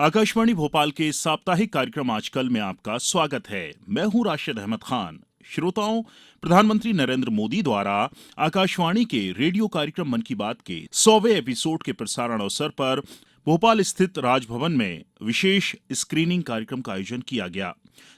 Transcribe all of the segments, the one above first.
आकाशवाणी भोपाल के साप्ताहिक कार्यक्रम आजकल में आपका स्वागत है। मैं हूं राशिद अहमद खान। श्रोताओं, प्रधानमंत्री नरेंद्र मोदी द्वारा आकाशवाणी के रेडियो कार्यक्रम मन की बात के 100वें एपिसोड के प्रसारण अवसर पर भोपाल स्थित राजभवन में विशेष स्क्रीनिंग कार्यक्रम का आयोजन किया गया।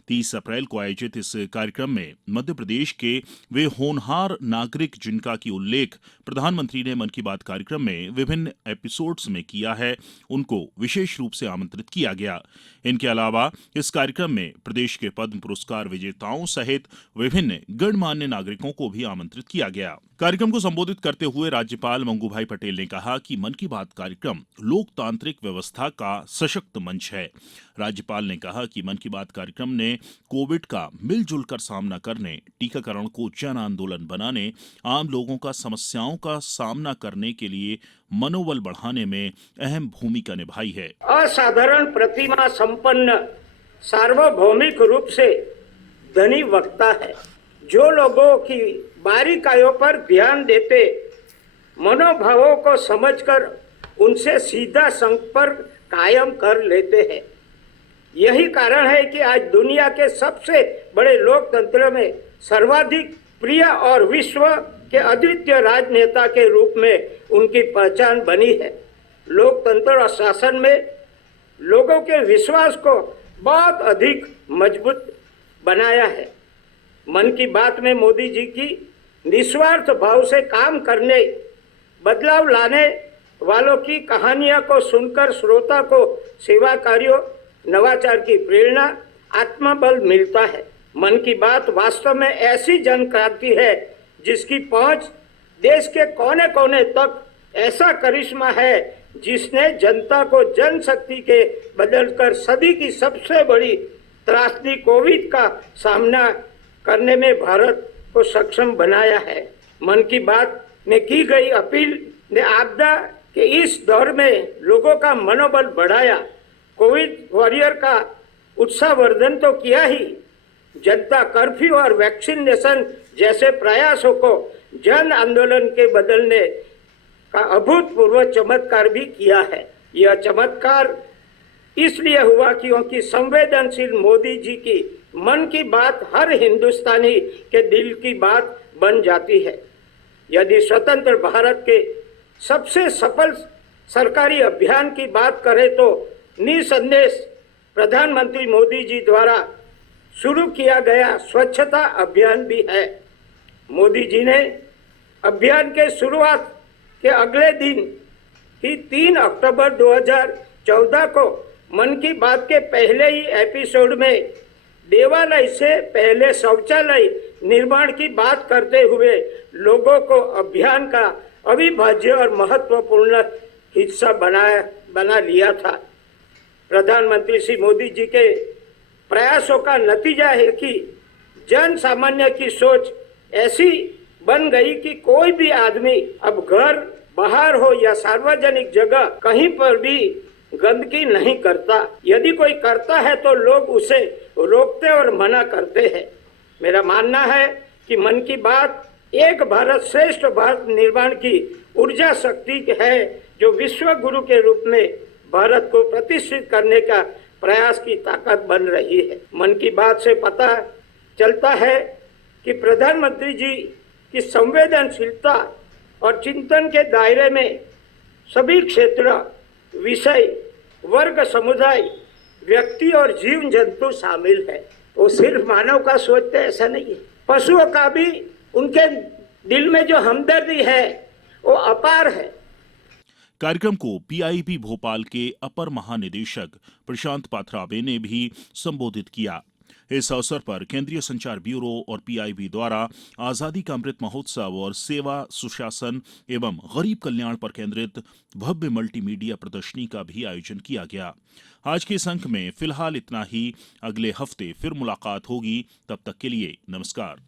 30 अप्रैल को आयोजित इस कार्यक्रम में मध्य प्रदेश के वे होनहार नागरिक जिनका की उल्लेख प्रधानमंत्री ने मन की बात कार्यक्रम में विभिन्न एपिसोड्स में किया है, उनको विशेष रूप से आमंत्रित किया गया। इनके अलावा इस कार्यक्रम में प्रदेश के पद्म पुरस्कार विजेताओं सहित विभिन्न गणमान्य नागरिकों को भी आमंत्रित किया गया। कार्यक्रम को संबोधित करते हुए राज्यपाल मंगूभाई पटेल ने कहा कि मन की बात कार्यक्रम लोकतांत्रिक व्यवस्था का सशक्त मंच है। राज्यपाल ने कहा कि मन की बात कार्यक्रम ने कोविड का मिलजुल कर सामना करने, टीकाकरण को जन आंदोलन बनाने, आम लोगों का समस्याओं का सामना करने के लिए मनोबल बढ़ाने में अहम भूमिका निभाई है। असाधारण प्रतिमा संपन्न सार्वभौमिक रूप से धनी वक्ता है, जो लोगों की बारीकाइयों पर ध्यान देते, मनोभावों को समझकर उनसे सीधा संपर्क कायम कर लेते हैं। यही कारण है कि आज दुनिया के सबसे बड़े लोकतंत्र में सर्वाधिक प्रिय और विश्व के अद्वितीय राजनेता के रूप में उनकी पहचान बनी है। लोकतंत्र और शासन में लोगों के विश्वास को बहुत अधिक मजबूत बनाया है। मन की बात में मोदी जी की निस्वार्थ भाव से काम करने, बदलाव लाने वालों की कहानियां को सुनकर श्रोता को सेवा कार्यों, नवाचार की प्रेरणा, आत्मबल मिलता है। मन की बात वास्तव में ऐसी जन क्रांति है जिसकी पहुंच देश के कोने कोने तक ऐसा करिश्मा है, जिसने जनता को जनशक्ति के बदलकर सदी की सबसे बड़ी त्रासदी कोविड का सामना करने में भारत को सक्षम बनाया है। मन की बात में की गई अपील ने आपदा के इस दौर में लोगों का मनोबल बढ़ाया। कोविड वॉरियर का उत्साहवर्धन तो किया ही, जनता कर्फ्यू और वैक्सीनेशन जैसे प्रयासों को जन आंदोलन के बदलने का अभूतपूर्व चमत्कार भी किया है। यह चमत्कार इसलिए हुआ क्योंकि संवेदनशील मोदी जी की मन की बात हर हिंदुस्तानी के दिल की बात बन जाती है। यदि स्वतंत्र भारत के सबसे सफल सरकारी अभियान की बात करें तो निसंदेह प्रधानमंत्री मोदी जी द्वारा शुरू किया गया स्वच्छता अभियान भी है। मोदी जी ने अभियान के शुरुआत के अगले दिन ही 3 अक्टूबर 2014 को मन की बात के पहले ही एपिसोड में देवालय से पहले शौचालय निर्माण की बात करते हुए लोगों को अभियान का अविभाज्य और महत्वपूर्ण हिस्सा बना लिया था। प्रधानमंत्री श्री मोदी जी के प्रयासों का नतीजा है कि जन सामान्य की सोच ऐसी बन गई कि कोई भी आदमी अब घर, बाहर हो या सार्वजनिक जगह कहीं पर भी गंदगी नहीं करता। यदि कोई करता है तो लोग उसे रोकते और मना करते हैं। मेरा मानना है कि मन की बात एक भारत श्रेष्ठ भारत निर्माण की ऊर्जा शक्ति है, जो विश्व गुरु के रूप में भारत को प्रतिष्ठित करने का प्रयास की ताकत बन रही है। मन की बात से पता चलता है कि प्रधानमंत्री जी की संवेदनशीलता और चिंतन के दायरे में सभी क्षेत्र, विषय, वर्ग, समुदाय, व्यक्ति और जीव जंतु शामिल है। वो सिर्फ मानव का सोचते ऐसा नहीं है, पशुओं का भी उनके दिल में जो हमदर्दी है वो अपार है। कार्यक्रम को पीआईबी भोपाल के अपर महानिदेशक प्रशांत पाथराबे ने भी संबोधित किया। इस अवसर पर केंद्रीय संचार ब्यूरो और पीआईबी द्वारा आजादी का अमृत महोत्सव और सेवा, सुशासन एवं गरीब कल्याण पर केंद्रित भव्य मल्टीमीडिया प्रदर्शनी का भी आयोजन किया गया। आज के इस अंक में फिलहाल इतना ही। अगले हफ्ते फिर मुलाकात होगी। तब तक के लिए नमस्कार।